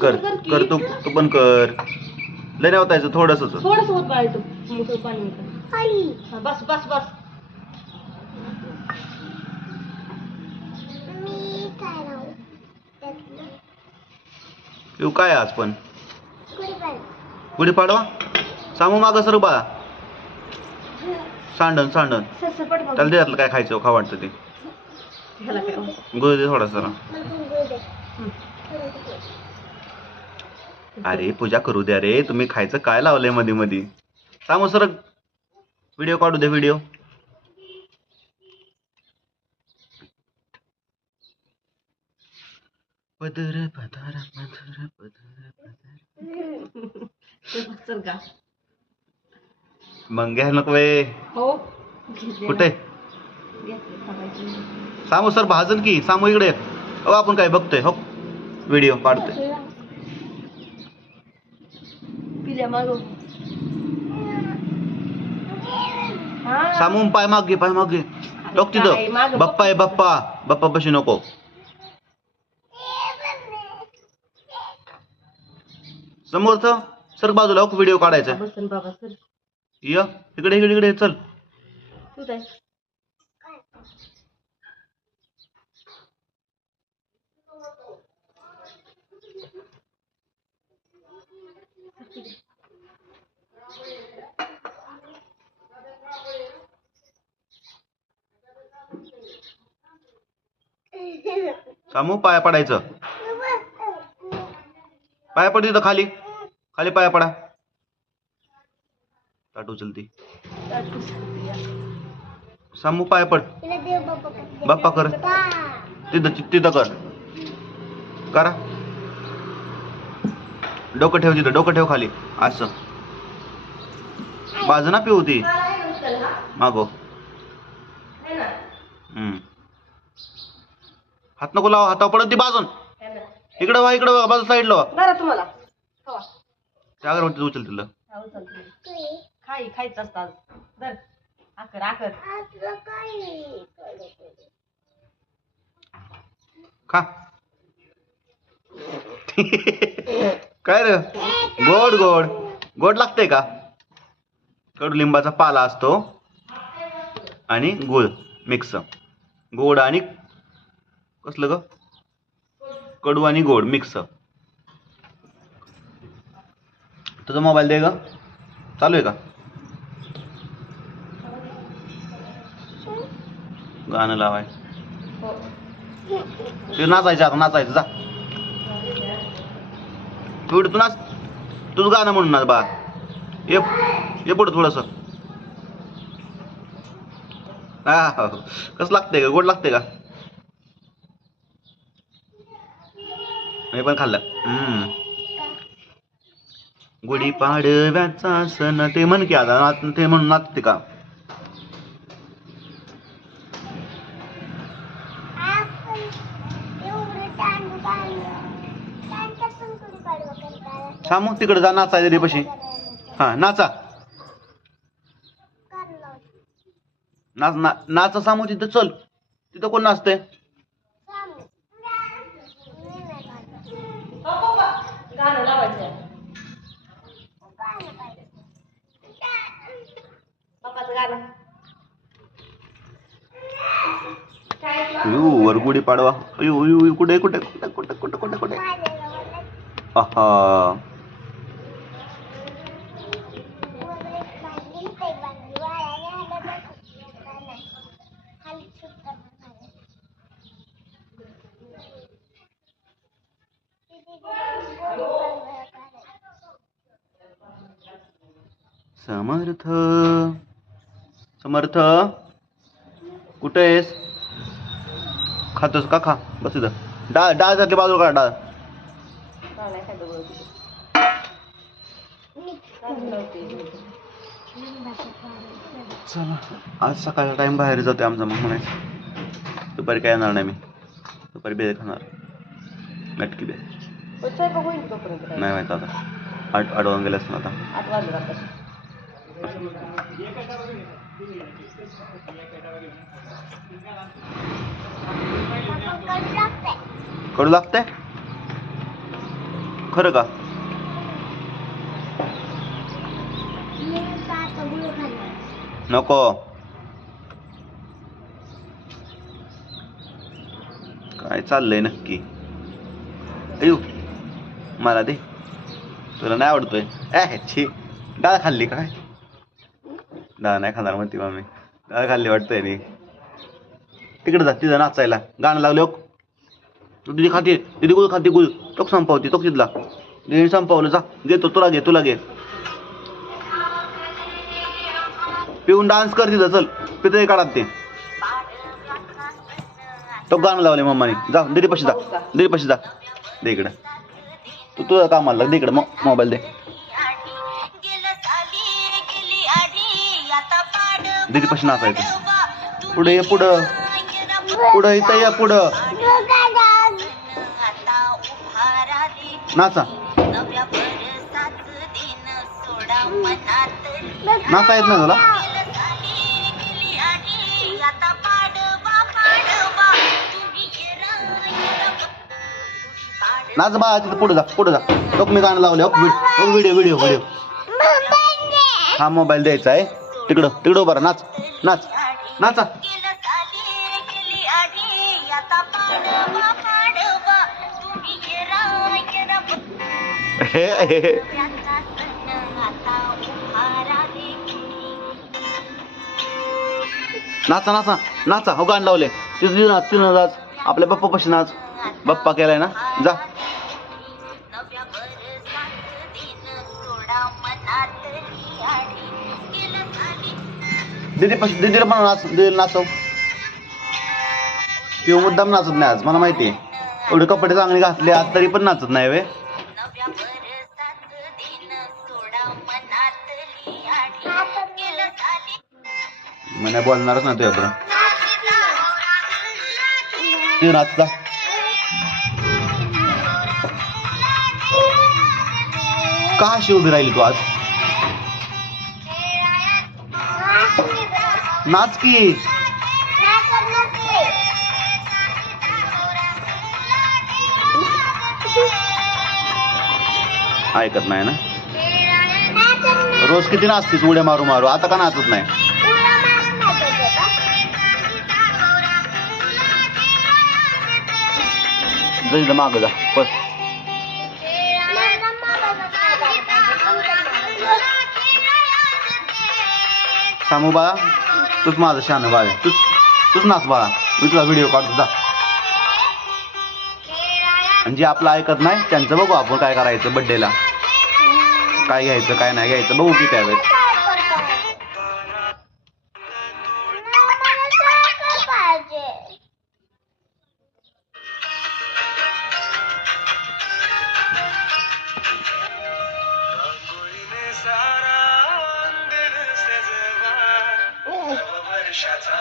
कर कर तू तू पण कर. लय नाही होतायचं थोडंसंच. थोडंसं होत बाळ तू मग पाणी हा, बस बस बस. येऊ काय आज पण गुढीपाडवा सामू माग सर बाळा. सांडण सांडण त्याला दे काय खायचं खा वाटतं ते. गुळ दे थोडा जरा. अरे पूजा करू द्या रे. तुम्ही खायचं काय लावलंय मध्ये मध्ये. सामू सर व्हिडिओ काढू दे व्हिडिओ. पदर पदर पदर पदर मग घ्या नको वे. कुठे सामू सर भाजन की. सामू इकडे हो आपण काय बघतोय हो व्हिडिओ काढतोय. सामू पाय माग घे पाय माग घे. टोक तिथं बाप्पा आहे बाप्पा. बाप्पा बशी नको. समोरच सर बाजूला हो व्हिडिओ काढायचा. य इकडे इकडे इकडे चल. सामू पाया पडायचं. पाया पड तिथं खाली खाली पाया पडा. ताट उचलती. सामू पाया पड. बाप्पा कर तिथं तिथं कर करा. डोकं ठेव तिथं डोकं ठेव खाली असं. बाजू ना पिऊ ती मागो. हात नको लावा. हातावर पडत ती बाजून. इकडं वा इकडं वा बाजू साईडला वा. तुम्हाला त्या वाटत उचल तिला. खायचं असतात. आकर आकर खा. काय रे गोड गोड गोड लागतंय का. कडुलिंबाचा पाला असतो आणि गुळ मिक्स. गोड आणि कसलं ग कडू आणि गोड मिक्स. तुझा मोबाईल दे ग. चालू आहे का गाणं लावाय. ते नाचायचं आता नाचायचं जा. तू नाच. तुझं गाणं म्हणून नाच बा. ये पुढं थोडस. हा कसं लागतंय का गोड लागतंय का. मी पण खाल्लं. गुढीपाडव्याचा सण ते म्हण की आता ते म्हणून नाचते का. मग तिकडे जा नाचायचं रे पशी. हा नाचा नाच नाचा सामू तिथं चल. तिथं कोण नाचतंय. वर गुढी पाडवा. कुठे कुठे कुठे कुठे कुठे कुठे कुठे. आहा समर्थ समर्थ कुठे आहेस. खातोस का खा. बस इथं. डाळ डाळ त्यातली बाजूला काढ. डाळ चला आज सकाळचा टाइम बाहेर जातोय आमचा. मग म्हणायचं दुपारी काय येणार नाही. मी दुपारी बेळ खाणार. नटकी बेळ नाही माहित आता. 8 वाजून गेले असं आता. कडू लागतंय खरं का? नको. काय चाललंय नक्की? अयो मला दे. तुला नाही आवडतोय? छी, डाळ खाल्ली काय? डाळ नाही खाणार म्हणते मम्मी. डाळ खाल्ली वाटतंय नी. तिकडे जा, तिथं नाचायला गाणं लागले. तू तिथे खाते, तिथे गुळ खाते, गुळ टोक संपवते, टोक तिथला तिने संपवलं. जा घेतो, तुला घे. पिऊन डान्स कर तिथं, चल पितळी काढात ते. तो गाणं लावले मम्माने. जा दीदी पशी जा दे इकडे. तू तुझ्या कामाला लाग, दे इकडे मोबाईल दे. दीदी पशी नाचायचं. पुढे ये, पुढं इथं या, पुढं नाचा. नाचा येत नाही तुला? नाच बा, तिथं पुढे जा. लोक मी गाणं लावले. व्हिडिओ हा मोबाईल द्यायचा आहे. तिकडं उभा राहा. नाचा. नाचा. हो गाणं लावले. तिथं नाच. आपल्या बाप्पा पाशी नाच. बाप्पा केलाय ना, जा. दीदीला पण नाच. दीदीला नाचव. पिऊ मुद्दाम नाचत नाही आज, मला माहिती आहे. एवढे कपडे चांगले घातले आज तरी पण नाचत नाही वे. मला बोलणारच नाही तुझ्या बरं. तू नाचता. का अशी उभी राहिली तू आज? नाच की. ऐकत नाही ना. रोज किती नाचतीस उड्या मारू. आता का नाचत नाही? माग जा बस. सामू बाळा, तूच माझं शान बाळ आहे. तूच नाच बाळा. मी तुला व्हिडिओ काढतो, जा. आणि जे आपलं ऐकत नाही त्यांचं बघू आपण काय करायचं. बड्डेला काय घ्यायचं काय नाही घ्यायचं बघू की त्यावेळेस. वर्षाचा